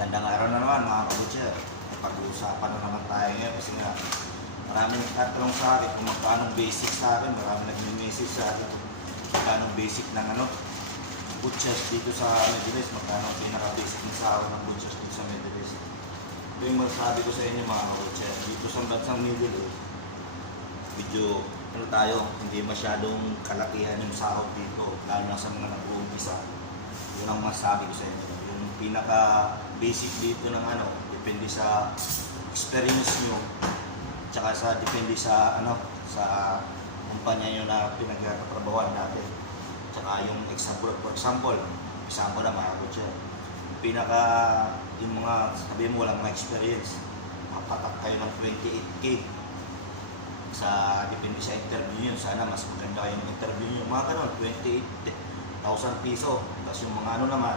Magandang araw na naman mga kabutcher. Pag-uusapan na naman tayo ngayon kasi nga maraming nagtatanong sa akin kung magkano basic sa akin. Maraming nagme-message sa akin kung magkano basic ng ano, butchers dito sa Middle East. Magkano pinaka-basic ng sahod ng butchers dito sa Middle East. Ito yung masasabi ko sa inyo mga kabutcher. Dito sa bansang Middle East, medyo ano tayo, hindi masyadong kalakihan yung sahod dito. Lalo na sa mga nag-uumpisa. Yun ang masasabi ko sa inyo. Pinaka basic dito ng ano, depende sa experience nyo. Tsaka sa depende sa ano, sa kumpanya nyo na pinagtatrabahuan natin. Tsaka yung example, for example, example na mga kutsa. Pinaka, yung mga, sabihin mo walang mga experience, mapatak kayo ng 28K sa depende sa interview yun. Sana mas maganda yung interview nyo. Mga ganun, 28,000 piso. Tapos yung mga ano naman,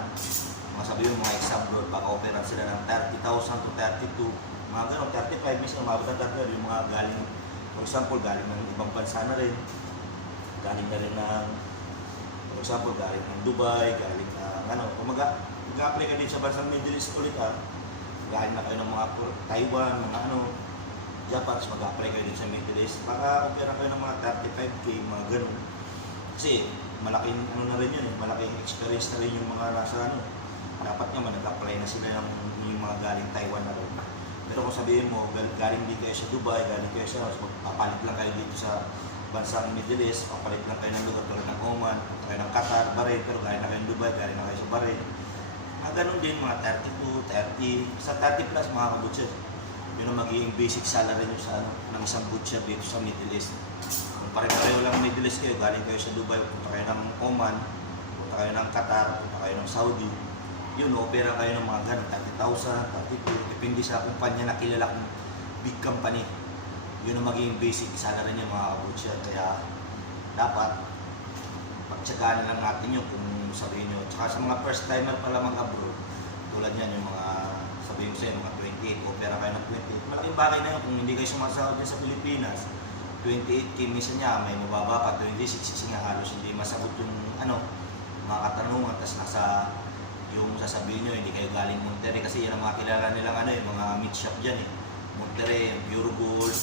mga sabi yung mga exam abroad, baka operan sila ng 30,000 to 32. Mga ganun, 35, minsan umabot ng 30. Yung mga galing, for example, galing ng ibang bansa na rin. Galing na rin ng, for example, galing ng Dubai, galing ng ano, kumaga, mag-apply ka din sa bansang Middle East ulit ah. Galing na kayo ng mga Taiwan, mga ano, Japan, tapos mag-apply kayo din sa Middle East. Baka opera kayo ng mga 35k, mga ganun. Kasi malaking ano na rin yun, eh, malaking experience na rin yung mga nasa ano. Dapat nga nag-apply na sila ng yung mga galing Taiwan na rin. Pero kung sabihin mo, gal- galing din kayo sa Dubai, galing kayo sa papalit lang kayo dito sa bansang Middle East, papalit lang kayo ng lugar tulad ng Oman, kayo ng Qatar, Bahrain, pero galing na kayo ng Dubai, galing na kayo sa Bahrain. Ah, ganun din, mga 32, 30, sa 30 plus mga kabutser yun ang magiging basic salary nyo sa ano, ng isang butcher dito sa Middle East. Kung pare-pareho lang Middle East kayo, galing kayo sa Dubai, punta kayo ng Oman, punta kayo ng Qatar, punta kayo ng Saudi, yun, opera kayo ng mga ganun, 30,000, 32, depende sa kumpanya na kilala kong big company. Yun ang magiging basic salary nyo mga butcher. Kaya dapat pagtsagaan lang natin yun kung sabihin nyo. Tsaka sa mga first timer pa lamang abroad, tulad yan yung mga sabihin ko sa'yo, mga 28, opera kayo ng 28. Malaking bagay na yun kung hindi kayo sumasahod sa Pilipinas. 28k minsan niya, may mababa pa, 26 kasi nga halos hindi masagot yung ano, mga katanungan. Tapos nasa yung sasabihin nyo, hindi kayo galing Monterrey kasi yan ang mga kilala nilang ano, yung mga meat shop dyan eh. Monterrey, Pure Gold,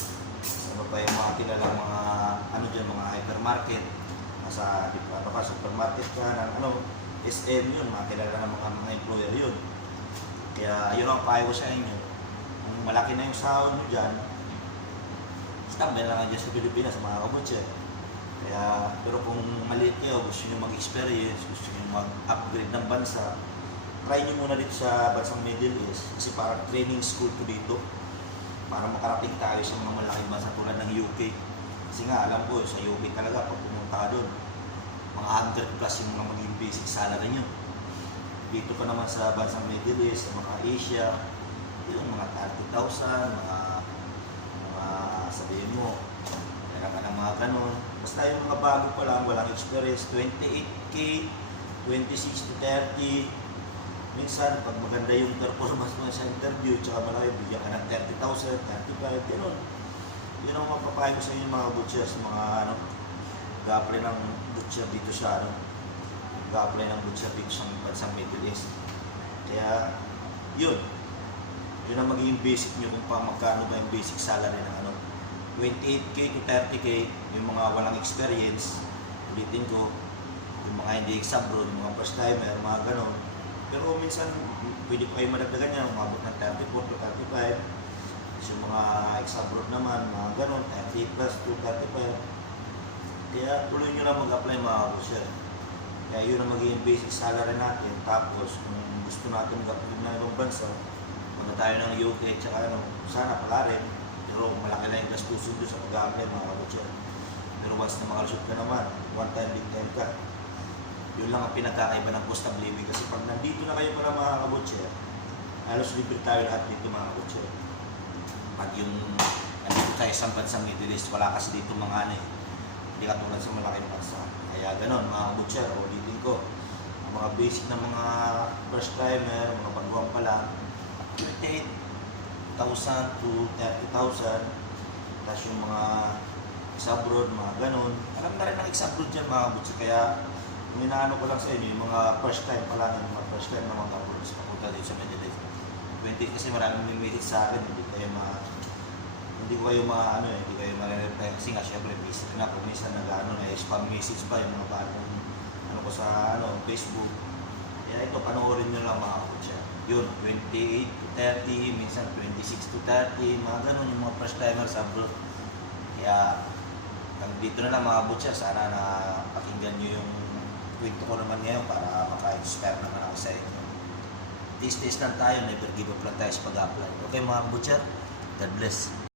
ano pa yung mga kilala mga ano dyan, mga hypermarket. Nasa, di ba, ano ka, supermarket ka, ng ano, SM yun, mga kilala ng mga, mga employer yun. Kaya yun ang payo ko sa inyo. Kung malaki na yung sahod mo dyan, tambay lang dyan sa Pilipinas, mga kabutse. Kaya, pero kung maliit kayo, gusto nyo mag-experience, gusto nyo mag-upgrade ng bansa, try nyo muna dito sa bansang Middle East kasi parang training school to dito para makarating tayo sa mga malaking bansa tulad ng UK. Kasi nga, alam ko, sa UK talaga, pag pumunta doon, mga 100 plus yung mga maging basic salary nyo. Dito pa naman sa bansang Middle East, sa mga Asia, yung mga 30,000, mga, mga sabihin mo, meron ka ng mga ganun. Basta yung mga bago pa lang, walang experience, 28K, 26 to 30, minsan pag maganda yung performance mo sa interview, tsaka malaki, bigyan ka ng 30,000, 35, gano'n. Yun ang mapapahay ko sa inyo mga butchers, mga ano, nag-apply ng butcher dito sa ano, nag-apply ng butcher dito sa bansang Middle East. Kaya, yun. Yun ang magiging basic nyo kung pa magkano ba yung basic salary ng ano. 28k to 30k, yung mga walang experience, ulitin ko, yung mga hindi exam bro, yung mga first timer, mga ganon. Pero minsan, pwede pa kayo madagdagan yan, umabot ng 34 to 35. Tapos yung mga exam abroad naman, mga ganon, 30 plus to 35. Kaya tuloy nyo lang mag-apply mga kusir. Kaya yun ang magiging basic salary natin. Tapos, kung gusto natin mag-apply na ibang bansa, mga tayo ng UK, tsaka ano, sana pala rin. Pero malaki lang yung gastusin doon sa pag-apply mga kusir. Pero once na makalusot ka naman, one time, big time ka, yun lang ang pinagkakaiba ng cost of living. Kasi pag nandito na kayo para mga kabutser, halos libre tayo lahat dito mga kabutser. Pag yung nandito tayo sa bansang Middle East, wala kasi dito mga ano eh. Hindi katulad sa malaking bansa. Kaya ganon mga kabutser, ulitin ko. Ang mga basic na mga first timer, mga baguhan pa lang, 28,000 to 30,000. Tapos yung mga sa abroad, mga ganon. Alam na rin ang sa abroad dyan mga kabutser. Kaya Kung inaano ko lang sa inyo, yung mga first time pa lang, yung mga first time na mga abroad sa papunta dito sa East. 28 kasi maraming may message sa akin, hindi kayo ma hindi ko kayo ma ano eh, hindi kayo ma-reply kasi nga syempre busy rin ako. Minsan nag ano na spam message pa yung mga bagong ano ko sa ano Facebook. Kaya ito panoorin nyo lang mga kutsa yun 28 to 30 minsan 26 to 30 mga ganun yung mga first timer sa abroad kaya hanggang dito na lang mga butya sana na pakinggan ko naman ngayon para maka-inspire naman ako sa inyo Tis-tis lang tayo, never give up lang tayo sa pag-apply. Okay mga butcher, God bless.